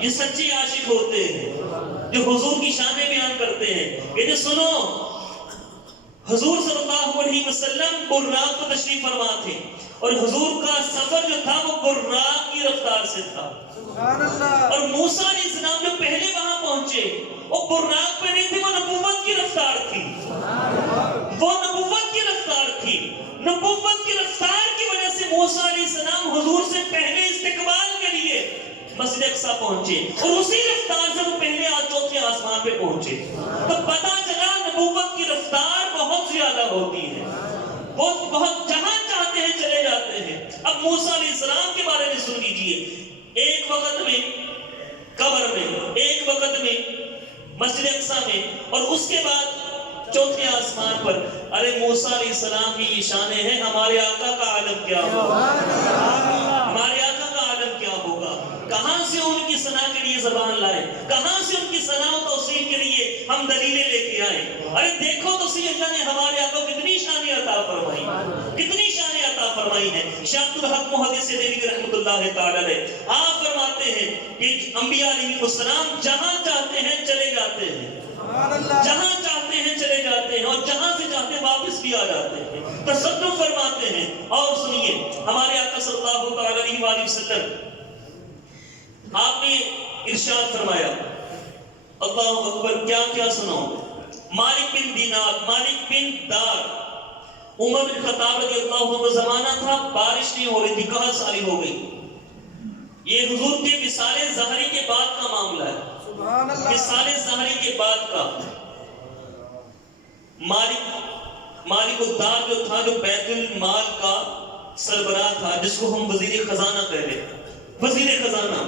یہ سچے عاشق ہوتے ہیں جو حضور کی شانیں بیان کرتے ہیں. یہ سنو، حضور صلی اللہ علیہ وسلم براق پر تشریف فرما تھے، اور حضور کا سفر جو تھا وہ براق کی رفتار سے تھا. اور موسیٰ علیہ السلام جو پہلے وہاں پہنچے وہ براق پہ نہیں تھے، وہ نبوت کی رفتار تھی. وہ نبوت کی رفتار تھی. نبوت کی رفتار کی وجہ سے موسیٰ علیہ السلام حضور سے پہلے استقبال کے لیے مسجد اقصی پہنچے، اور اسی رفتار سے وہ پہلے چوتھے آسمان پہ پہنچے. تو پتہ چلا نبوت کی رفتار بہت زیادہ ہوتی ہے، بہت جہاں چاہتے ہیں چلے جاتے ہیں. اب موسیٰ علیہ السلام کے بارے میں سن لیجئے. ایک وقت میں قبر میں، ایک وقت میں مسجد اقصی میں، اور اس کے بعد چوتھے آسمان پر. ارے موسیٰ علیہ السلام کی یہ شانیں ہیں، ہمارے آقا کا عالم کیا ہوگا؟ ہمارے آقا کا عالم کیا ہوگا؟ کہاں سے ان کی ثنا کے لیے زبان لائے، کہاں سے ان کی ثنا و توصیف کے لیے ہم دلیلیں لے کے آئے. ارے دیکھو تو صحیح اللہ نے ہمارے آقا کو کتنی شانیں عطا فرمائی، کتنی شانیں عطا فرمائی ہیں. شیخ عبدالحق محدث دہلوی رحمۃ اللہ تعالی علیہ آپ فرماتے ہیں کہ انبیاء علیہ السلام جہاں چاہتے ہیں چلے جاتے ہیں، جہاں چاہتے ہیں چلے جاتے ہیں، اور جہاں سے چاہتے ہیں واپس بھی آ جاتے ہیں. تصرف فرماتے ہیں. اور سنیے ہمارے آقا صلی اللہ تعالی علیہ وآلہ وسلم آپ نے ارشاد فرمایا، اللہ اکبر، کیا کیا سناؤں. مالک بن دینار، مالک بن دار، عمر بن خطاب رضی اللہ عنہ کا زمانہ تھا، بارش نہیں ہو رہی تھی، قحط ساری ہو گئی. یہ حضور کے وصال ظہری کے بعد کا معاملہ ہے، وصال ظہری کے بعد کا. مالک الدار جو تھا، جو بیت المال کا سربراہ تھا، جس کو ہم وزیر خزانہ کہہ رہے ہیں، وزیر خزانہ.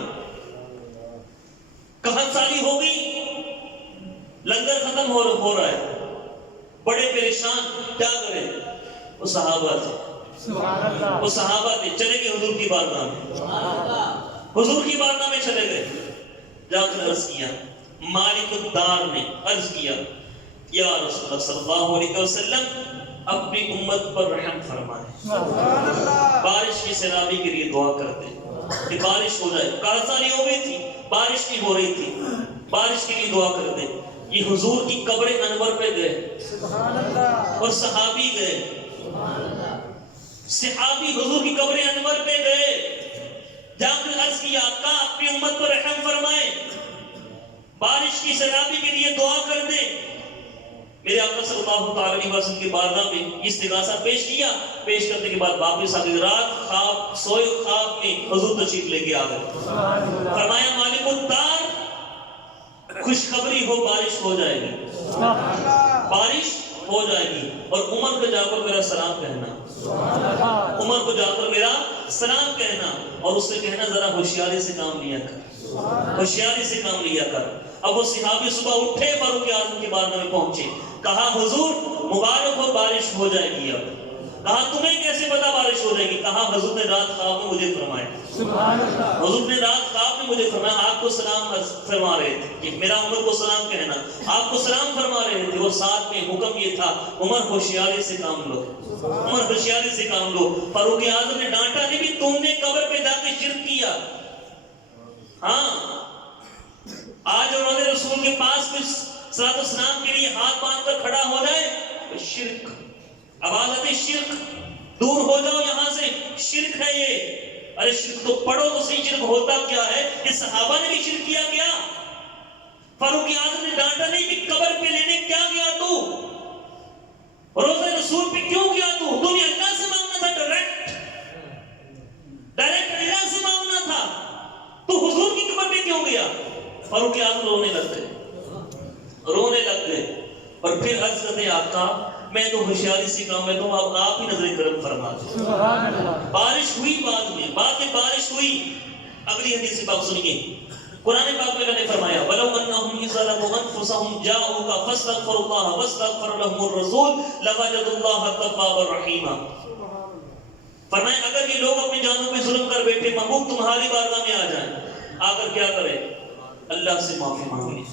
قحط سالی ہو گئی، لنگر ختم ہو رہا ہے، بڑے پریشان، کیا کریں؟ وہ صحابہ تھے، وہ صحابہ تھے، چلے گئے حضور کی بارگاہ میں، حضور کی بارگاہ میں چلے گئے. جا کر عرض کیا، مالک الدار نے عرض کیا، یا رسول اللہ صلی اللہ علیہ وسلم اپنی امت پر رحم فرمائے، بارش کی سیلابی کے لیے دعا کرتے کہ بارش ہو جائے. قحط سالی ہو گئی تھی، بارش نہیں ہو رہی تھی، بارش کے لیے دعا کرتے. یہ حضور کی قبر انور پہ گئے اور صحابی گئے، صحابی حضور کی قبر انور پہ گئے، جا کر عرض کیا، آقا اپنی امت پر رحم فرمائے، بارش کی سیلابی کے لیے دعا کر دیں. میرے آقا صلی اللہ تعالی علیہ وسلم کی بارگاہ میں استغاثہ پیش کیا. پیش کرنے کے بعد واپس آ گئے. رات خواب سوئے، خواب میں حضور تشریف لے کے آ گئے. فرمایا، مالک الدار، خوشخبری ہو، بارش ہو جائے گی، بارش ہو جائے گی. اور عمر کو جا کر میرا سلام کہنا، عمر کو جا کر میرا سلام کہنا، اور اس سے کہنا ذرا ہوشیاری سے کام لیا کر، ہوشیاری سے کام لیا کر. اب وہ صحابی صبح اٹھے، فاروق اعظم کے بارگاہ میں پہنچے. کہا حضور مبارک ہو بارش ہو جائے گی اب. کہا تمہیں کیسے پتا بارش ہو جائے گی؟ کہا حضور نے رات خواب میں مجھے فرمایا. حضور نے رات خواب میں مجھے فرمایا آپ کو سلام فرما رہے تھے کہ میرا عمر کو سلام کہنا، آپ کو سلام فرما رہے تھے، اور ساتھ میں حکم یہ تھا عمر ہوشیاری سے کام لو، عمر ہوشیاری سے کام لو. فاروق اعظم نے ڈانٹا نہیں بھی تم نے قبر پہ جا کے شرک کیا. ہاں آج انہوں نے رسول کے پاس میں صلاۃ والسلام کے لیے ہاتھ باندھ کر کھڑا ہو جائے، شرک، آواز آتی شرک، دور ہو جاؤ یہاں سے، شرک ہے یہ. ارے شرک تو پڑھو تو صحیح، شرک ہوتا کیا ہے؟ کہ صحابہ نے بھی شرک کیا کیا؟ فاروق اعظم نے ڈانٹا نہیں کہ قبر پہ لینے کیا گیا تو، روزہ رسول پہ کیوں گیا تو؟ تمہیں اللہ سے مانگنا تھا، ڈائریکٹ اللہ سے مانگنا تھا، تو حضور کی قبر پہ کیوں گیا؟ فاروق اعظم رونے لگ گئے اور پھر عرض کرتے آقا میں تو ہوشیاری سے کام ہے تو اب آپ ہی نظر کرم فرما دیں. بارش ہوئی بعد میں بارش ہوئی. اگلی حدیث پاک سنیے، قرآن پاک میں اللہ نے فرمایا وَلَوْ أَنَّهُمْ إِذْ ظَلَمُوا أَنفُسَهُمْ جَاءُوكَ فَاسْتَغْفَرُوا اللَّهَ وَاسْتَغْفَرَ لَهُمُ الرَّسُولُ لَوَجَدُوا اللَّهَ تَوَّابًا رَحِيمًا. فرمایا اگر یہ لوگ اپنی جانوں پہ ظلم کر بیٹھے، محبوب تمہاری بارگاہ میں آ جائیں، آ کر کیا کریں؟ اللہ سے معافی مانگیں،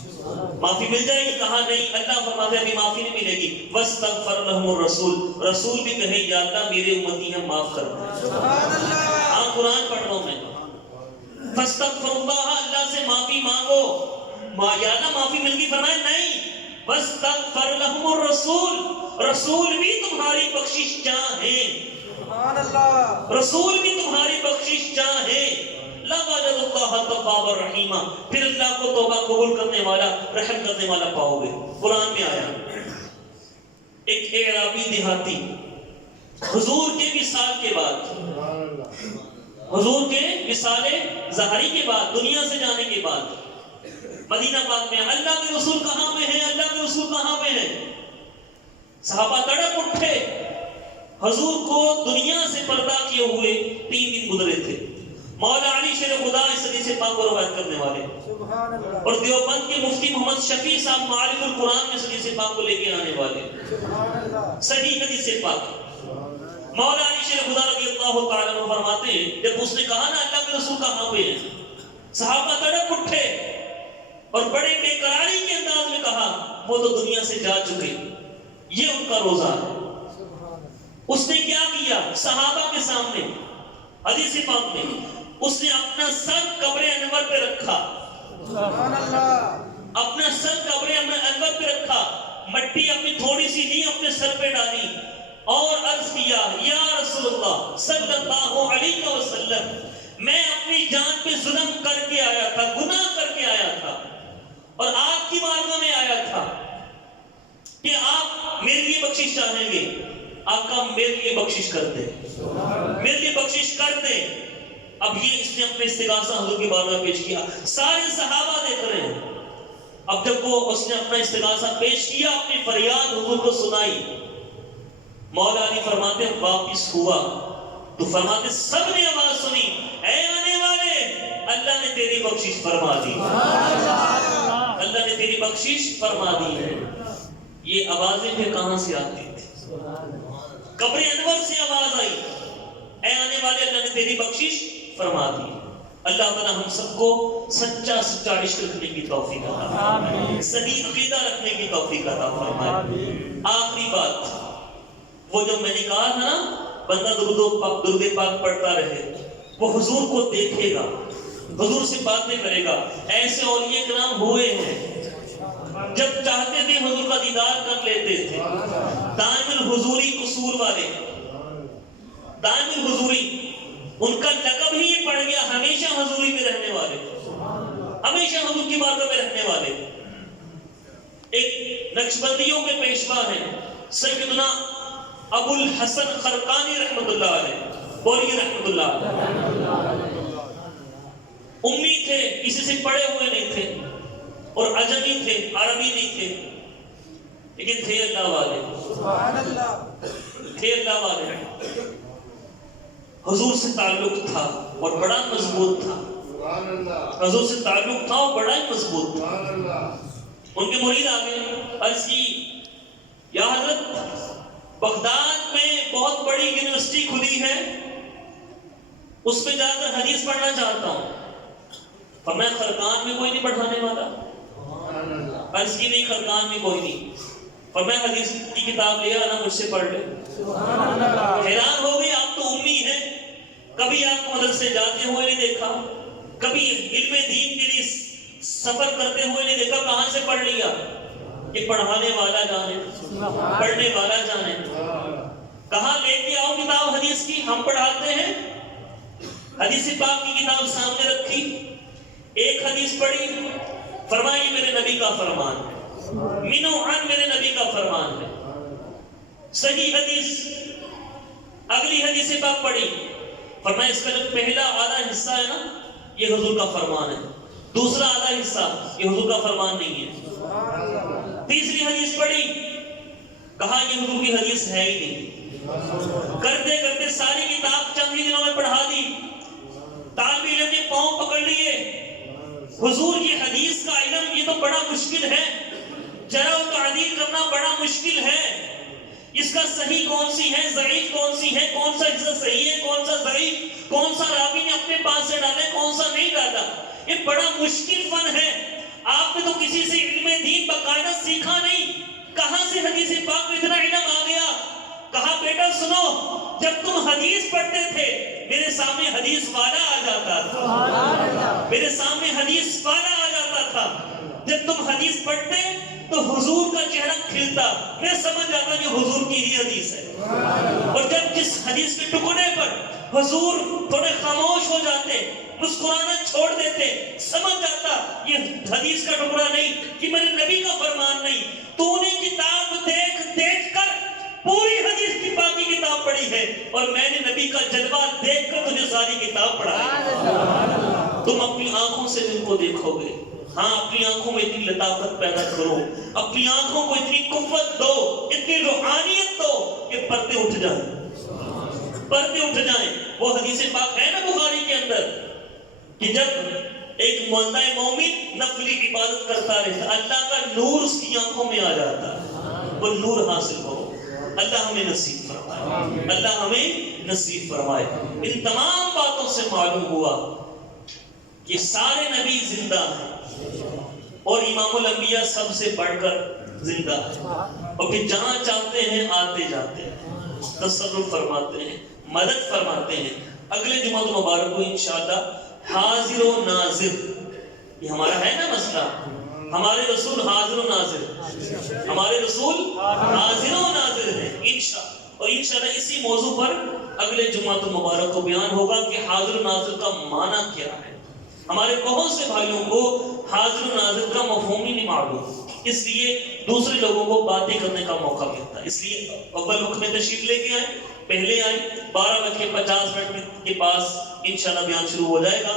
معافی مل جائے گی؟ کہا نہیں. اللہ فرماتے ہیں ابھی معافی نہیں ملے گی. وَاسْتَغْفَرَ لَهُمُ الرَّسُولُ، رسول بھی کہے یا اللہ میرے امتی ہیں معاف کر دیں. ہاں قرآن پڑھ رہا ہوں میں. فَاسْتَغْفِرُ اللَّهَ، اللہ سے معافی مانگو. یا اللہ معافی مل گئی؟ فرمایا نہیں. وَاسْتَغْفَرَ لَهُمُ الرَّسُولُ، رسول بھی تمہاری بخشش چاہیں، رسول بھی تمہاری بخشش چاہیں. لَوَجَدُوا اللَّهَ تَوَّابًا رَحِيمًا، پھر اللہ کو توبہ قبول کرنے والا، رحم کرنے والا پاؤ گے. قرآن میں آیا ایک اعرابی دیہاتی حضور کے وصال کے بعد، حضور کے وصال ظاہری کے بعد، دنیا سے جانے کے بعد مدینہ پاک میں اللہ کے رسول کہاں پہ ہیں، اللہ کے رسول کہاں پہ ہیں. صحابہ تڑپ اٹھے. حضور کو دنیا سے پردہ کیے ہوئے 3 دن گزرے تھے. مولا علی شیر خدا اس حدیث پاک کو روایت کرنے والے، اور دیوبند کے مفتی محمد شفیع صاحب معارف القرآن میں اس حدیث پاک کو لے کے آنے والے. صحیح حدیث پاک. مولا علی شیر خدا رضی اللہ تعالیٰ عنہ فرماتے ہیں جب اس نے کہا نا اللہ کے رسول کہاں پہ ہیں، صحابہ تڑپ اٹھے اور بڑے بے قراری کے انداز میں کہا وہ تو دنیا سے جا چکے، یہ ان کا روزہ ہے. اس نے کیا کیا؟ صحابہ کے سامنے حدیث پاک میں اس نے اپنا سر قبر انور پہ رکھا، اپنا سر قبر انور پہ رکھا، مٹی اپنی تھوڑی سی نہیں اپنے سر پہ ڈالی اور عرض کیا یا رسول اللہ صلی اللہ علیہ وسلم میں اپنی جان پہ ظلم کر کے آیا تھا، گناہ کر کے آیا تھا اور آپ کی بارگاہ میں آیا تھا کہ آپ میرے لیے بخشش چاہیں گے. آقا میرے لیے بخشش کر دیں، میرے لیے بخشش کر دیں. اب یہ اس نے اپنے استغاثہ حضور کے بارگاہ پیش کیا. سارے صحابہ دیکھ رہے ہیں. اب جب وہ اس نے اپنا استغاثہ پیش کیا، اپنی فریاد حضور کو سنائی، مولا علی فرماتے ہیں واپس ہوا تو فرماتے سب نے آواز سنی اے آنے والے اللہ نے تیری بخشش فرما دی، اللہ نے تیری بخشش فرما دی ہے. یہ آوازیں پھر کہاں سے آتی تھی؟ قبر انور سے آواز آئی اے آنے والے اللہ نے تیری بخشش فرما دی. اللہ تعالی ہم سب کو سچا عشق رکھنے کی توفیق عطا فرمائے، صحیح عقیدہ رکھنے کی توفیق عطا فرمائے. آخری بات وہ جو میں نے کہا تھا نا بندہ درود پاک پڑھتا رہے، وہ حضور کو دیکھے گا، حضور سے باتیں کرے گا. ایسے اولیاء کرام ہوئے ہیں جب چاہتے تھے حضور کا دیدار کر لیتے تھے. دائم الحضوری قصور والے، دائم الحضوری ان کا لقب ہی یہ پڑ گیا، ہمیشہ حضوری میں رہنے والے، ہمیشہ حضور کی بارگاہ میں رہنے والے. ایک نقشبندیوں کے پیشوا ہیں سیدنا ابو الحسن خرقانی رحمۃ اللہ علیہ، بولیے رحمۃ اللہ علیہ. امی تھے، کسی سے پڑھے ہوئے نہیں تھے اور عجمی تھے، عربی نہیں تھے، لیکن تھے اللہ والے، تھے اللہ والے. حضور سے تعلق تھا اور بڑا مضبوط تھا، حضور سے تعلق تھا اور بڑا مضبوط تھا. ان کے مرید آگے عرض کی یا حضرت بغداد میں بہت بڑی یونیورسٹی کھلی ہے، اس میں جا کر حدیث پڑھنا چاہتا ہوں۔ فرمایا خرقان میں کوئی نہیں پڑھانے والا۔ عرض کی نہیں خرقان میں کوئی نہیں۔ فرمایا حدیث کی کتاب لے آنا، مجھ سے پڑھ لے۔ حیران ہو گئی، آپ تو امی ہیں، کبھی آپ کو مدرسے جاتے ہوئے نہیں دیکھا، کبھی علم دین کے لیے سفر کرتے ہوئے نہیں دیکھا، کہاں سے پڑھ لیا؟ کہ پڑھانے والا جانے، پڑھنے والا جانے۔ کہاں لے کے آؤ کتاب حدیث کی، ہم پڑھاتے ہیں۔ حدیث پاک کی کتاب سامنے رکھی، ایک حدیث پڑھی، فرمایا یہ میرے نبی کا فرمان ہے، منو عن میرے نبی کا فرمان ہے، صحیح حدیث۔ اگلی حدیث پاک پڑھی، فرمایا اس کا جو پہلا آدھا حصہ ہے نا، یہ حضور کا فرمان ہے، دوسرا آدھا حصہ یہ حضور کا فرمان نہیں ہے۔ تیسری حدیث پڑھی، کہا یہ حضور کی حدیث ہے ہی نہیں۔ کرتے کرتے ساری کتاب چند ہی دنوں میں پڑھا دی، طالب علم نے پاؤں پکڑ لیے۔ حضور کی حدیث کا علم یہ تو بڑا مشکل ہے، جرح و تعدیل کرنا بڑا مشکل ہے، اس کا صحیح کون سی ہے، ضعیف کون سی ہے، کون سا حصہ صحیح ہے، کون سا ضعیف، کون سا راوی نے اپنے پاس سے ڈالا ہے، کون سا نہیں ڈالا، یہ بڑا مشکل فن ہے۔ آپ نے تو کسی سے علم دین باقاعدہ سیکھا نہیں، کہاں سے حدیث پاک میں اتنا علم آ گیا؟ کہا بیٹا سنو، جب تم حدیث پڑھتے تھے میرے سامنے حدیث والا آ جاتا تھا، میرے سامنے حدیث والا آ جاتا تھا۔ جب تم حدیث پڑھتے تو حضور کا چہرہ کھلتا، میں سمجھ جاتا کہ حضور کی ہی حدیث ہے۔ اور جب جس حدیث کے ٹکڑے پر حضور تھوڑے خاموش ہو جاتے، مسکرانا چھوڑ دیتے، سمجھ جاتا یہ حدیث کا ٹکڑا نہیں، کہ میرے نبی کا فرمان نہیں۔ تو نے کتاب دیکھ دیکھ کر پوری حدیث کی باقی کتاب پڑھی ہے، اور میں نے نبی کا جلوہ دیکھ کر تجھے ساری کتاب پڑھائی۔ تم اپنی آنکھوں سے ان کو دیکھو گے، ہاں اپنی آنکھوں میں اتنی لطافت پیدا کرو، اپنی آنکھوں کو اتنی قوت دو، اتنی روحانیت دو کہ پردے اٹھ جائیں، پردے اٹھ جائیں۔ وہ حدیث پاک ہے نا بخاری کے اندر، کہ جب ایک بندہ مومن نفلی عبادت کرتا رہتا، اللہ کا نور اس کی آنکھوں میں آ جاتا، وہ نور حاصل کرو۔ اللہ ہمیں نصیب فرمائے، اللہ ہمیں نصیب فرمائے۔ ان تمام باتوں سے معلوم ہوا کہ سارے نبی زندہ ہیں، اور امام الانبیاء سب سے بڑھ کر زندہ ہے، اور کہ جہاں چاہتے ہیں آتے جاتے ہیں، تصرف فرماتے ہیں، مدد فرماتے ہیں۔ اگلے جمعہ مبارک کو انشاءاللہ حاضر و ناظر، یہ ہمارا ہے نا مسئلہ، ہمارے رسول حاضر و ناظر، ہمارے رسول حاضر و ناظر ہیں انشاءاللہ۔ اور انشاءاللہ اسی موضوع پر اگلے جمعہ مبارک کو بیان ہوگا کہ حاضر و ناظر کا معنی کیا ہے۔ ہمارے بہت سے بھائیوں کو حاضر و ناظر کا مفہوم ہی نہیں معلوم، اس لیے دوسرے لوگوں کو باتیں کرنے کا موقع ملتا ہے۔ اس لیے اول وقت میں تشریف لے کے آئیں، پہلے آئیں، 12:50 کے پاس انشاءاللہ بیان شروع ہو جائے گا۔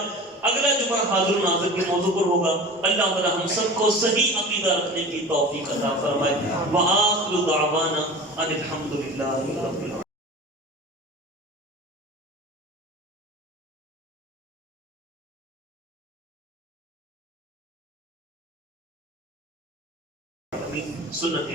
اگلا جمعہ حاضر و ناظر کے موضوع پر ہوگا۔ اللہ تعالی ہم سب کو صحیح عقیدہ رکھنے کی توفیق عطا فرمائے۔ وآخر دعوانا ان الحمدللہ رب العالمین۔ سنت